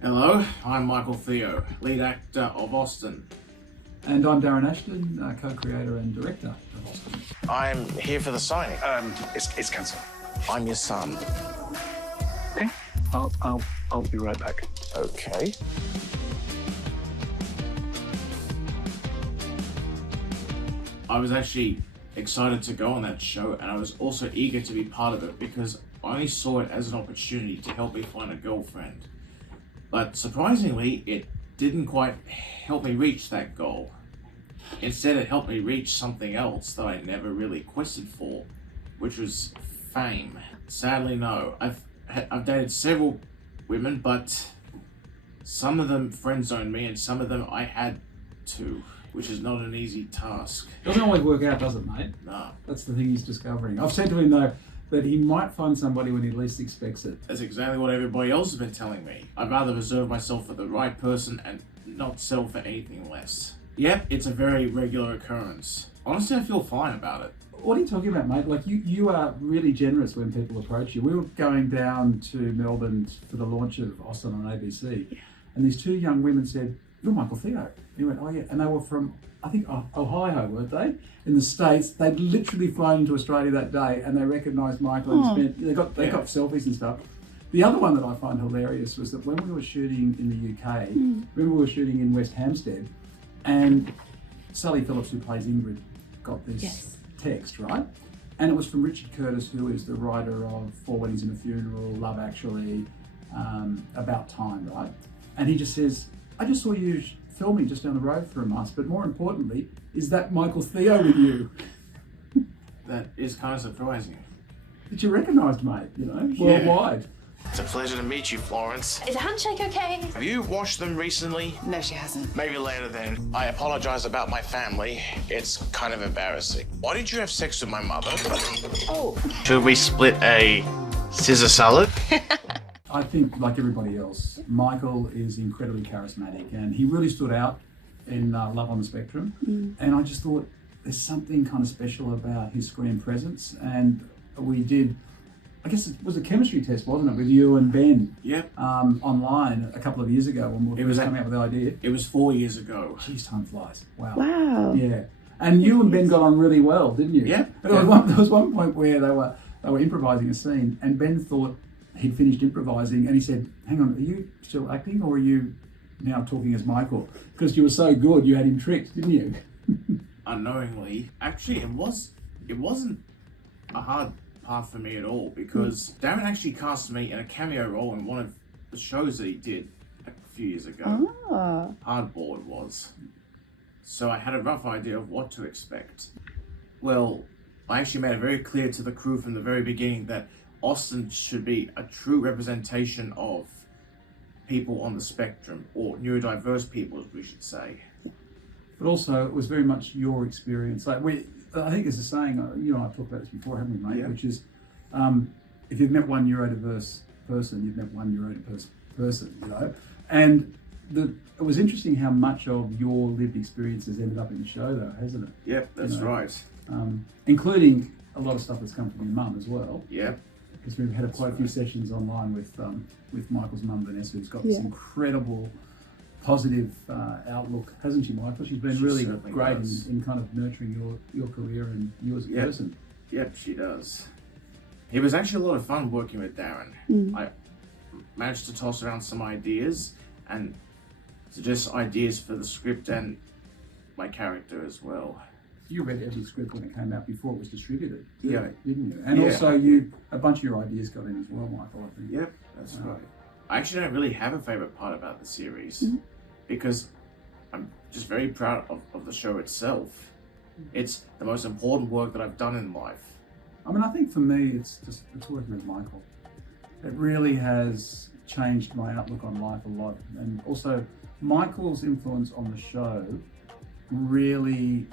Hello, I'm Michael Theo, lead actor of Austin. And I'm Darren Ashton, co-creator and director of Aussies. I'm here for the signing. It's cancelled. I'm your son. Okay, I'll be right back. Okay. I was actually excited to go on that show, and I was also eager to be part of it because I only saw it as an opportunity to help me find a girlfriend. But surprisingly, it didn't quite help me reach that goal. Instead, it helped me reach something else that I never really quested for, which was fame. Sadly, no. I've dated several women, but some of them friend-zoned me, and some of them I had to, which is not an easy task. Doesn't always work out, does it, mate? No. That's the thing he's discovering. I've said to him, though, that he might find somebody when he least expects it. That's exactly what everybody else has been telling me. I'd rather reserve myself for the right person and not settle for anything less. Yep, it's a very regular occurrence. Honestly, I feel fine about it. What are you talking about, mate? Like, you are really generous when people approach you. We were going down to Melbourne for the launch of Austin on ABC, and these two young women said, "You're Michael Theo." He went, "Oh yeah," and they were from, I think, Ohio, weren't they? In the States. They'd literally flown to Australia that day, and they recognised Michael and they got selfies and stuff. The other one that I find hilarious was that when we were shooting in the UK, remember we were shooting in West Hampstead, and Sally Phillips, who plays Ingrid, got this text, right? And it was from Richard Curtis, who is the writer of Four Weddings and a Funeral, Love Actually, About Time, right? And he just says, "I just saw you filming just down the road from us, but more importantly, is that Michael Theo with you?" That is kind of surprising. That you recognised, mate, you know, worldwide. It's a pleasure to meet you, Florence. Is a handshake okay? Have you washed them recently? No, she hasn't. Maybe later then. I apologize about my family. It's kind of embarrassing. Why did you have sex with my mother? Oh. Should we split a Caesar salad? I think, like everybody else, Michael is incredibly charismatic, and he really stood out in Love on the Spectrum. And I just thought there's something kind of special about his screen presence. And we did, I guess it was a chemistry test, wasn't it, with you and Ben? Yep. Online a couple of years ago when we were coming up with the idea. It was 4 years ago. Jeez, time flies. Wow. Wow. Yeah. And you and Ben got on really well, didn't you? Yeah. There was one point where they were improvising a scene, and Ben thought he'd finished improvising, and he said, "Hang on, are you still acting, or are you now talking as Michael?" Because you were so good, you had him tricked, didn't you? Unknowingly. Actually, it wasn't a hard path for me at all, because Darren actually cast me in a cameo role in one of the shows that he did a few years ago. Hardball it was. So I had a rough idea of what to expect. Well, I actually made it very clear to the crew from the very beginning that Austin should be a true representation of people on the spectrum, or neurodiverse people, as we should say. But also, it was very much your experience. Like I think there's a saying, you and I have talked about this before, haven't we, mate? Yeah. Which is, if you've met one neurodiverse person, you've met one neurodiverse person, you know? And it was interesting how much of your lived experiences ended up in the show, though, hasn't it? Yep, that's right. Including a lot of stuff that's come from your mum as well. Yep. Because we've had quite a few sessions online with Michael's mum, Vanessa, who's got this incredible positive outlook, hasn't she, Michael? She's been really great in kind of nurturing your career and you as a person. Yep, she does. It was actually a lot of fun working with Darren. I managed to toss around some ideas and suggest ideas for the script and my character as well. You read every script when it came out before it was distributed, Yeah. didn't you? And also a bunch of your ideas got in as well, Michael, I think. Yep, that's right. I actually don't really have a favourite part about the series because I'm just very proud of the show itself. It's the most important work that I've done in life. I mean, I think for me, it's working with Michael. It really has changed my outlook on life a lot. And also, Michael's influence on the show really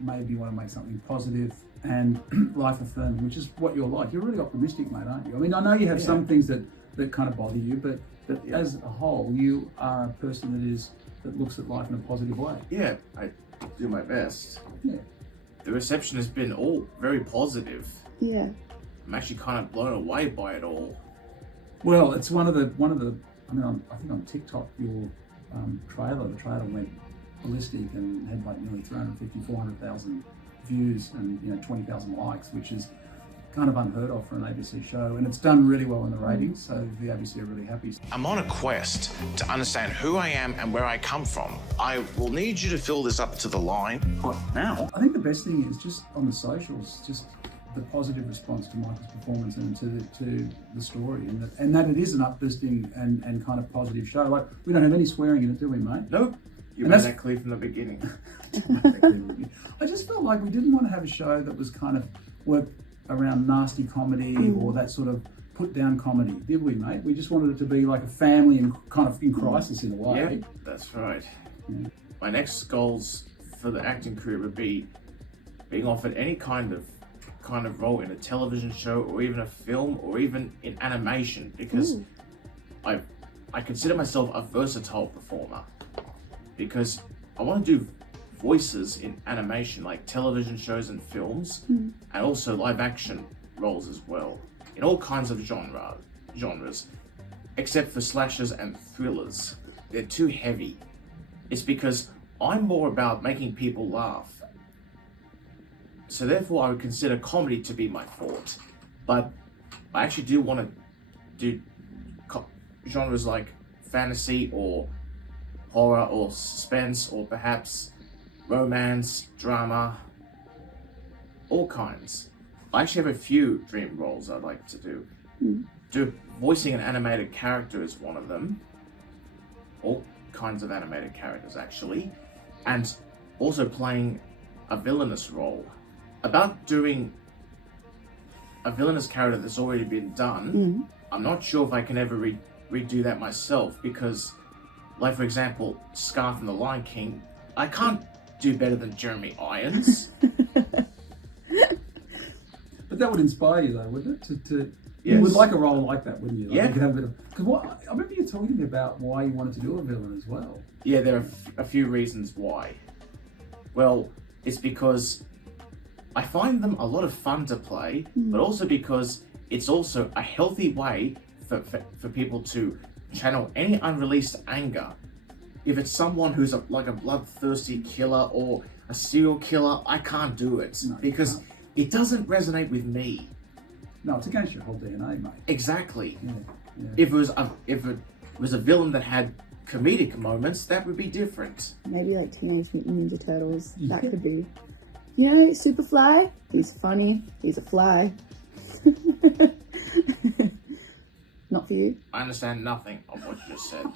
made me want to make something positive and life affirming, which is what you're like. You're really optimistic, mate, aren't you? I mean, I know you have some things that kind of bother you, but as a whole, you are a person that looks at life in a positive way. Yeah, I do my best. Yeah. The reception has been all very positive. Yeah. I'm actually kind of blown away by it all. Well, it's one of the I mean, I think on TikTok, your the trailer went ballistic and had like nearly 350, 400,000 views and 20,000 likes, which is kind of unheard of for an ABC show, and it's done really well in the ratings, so the ABC are really happy. I'm on a quest to understand who I am and where I come from. I will need you to fill this up to the line. What, now? I think the best thing is just on the socials, just the positive response to Michael's performance and to the story, and that it is an uplifting and kind of positive show. Like, we don't have any swearing in it, do we, mate? Nope. You And made that's- that clear from the beginning. I just felt like we didn't want to have a show that was kind of worked around nasty comedy or that sort of put down comedy, did we, mate? We just wanted it to be like a family and kind of in crisis in a way. Yep, that's right. My next goals for the acting career would be being offered any kind of role in a television show or even a film or even in animation, because I consider myself a versatile performer, because I want to do voices in animation, like television shows and films, and also live action roles as well, in all kinds of genres, except for slashers and thrillers. They're too heavy. It's because I'm more about making people laugh. So therefore I would consider comedy to be my forte. But I actually do want to do genres like fantasy or horror or suspense or perhaps romance, drama, all kinds. I actually have a few dream roles I'd like to do. Voicing an animated character is one of them. All kinds of animated characters, actually. And also playing a villainous role. About doing a villainous character that's already been done, I'm not sure if I can ever redo that myself, because, like, for example, Scar from The Lion King, I can't do better than Jeremy Irons. But that would inspire you, though, wouldn't it? You Yes. would like a role like that, wouldn't you? Like, Yeah. You could have a bit of, because I remember you talking to me about why you wanted to do a villain as well. Yeah, there are a few reasons why. Well, it's because I find them a lot of fun to play, but also because it's also a healthy way for people to channel any unreleased anger. If it's someone who's like a bloodthirsty killer or a serial killer, I can't do it, No, you because can't. it doesn't resonate with me. No, it's against your whole DNA, mate. Exactly. Yeah. If it was a villain that had comedic moments, that would be different. Maybe like Teenage Mutant Ninja Turtles. That could be. You know, Superfly? He's funny. He's a fly. Not for you. I understand nothing of what you just said.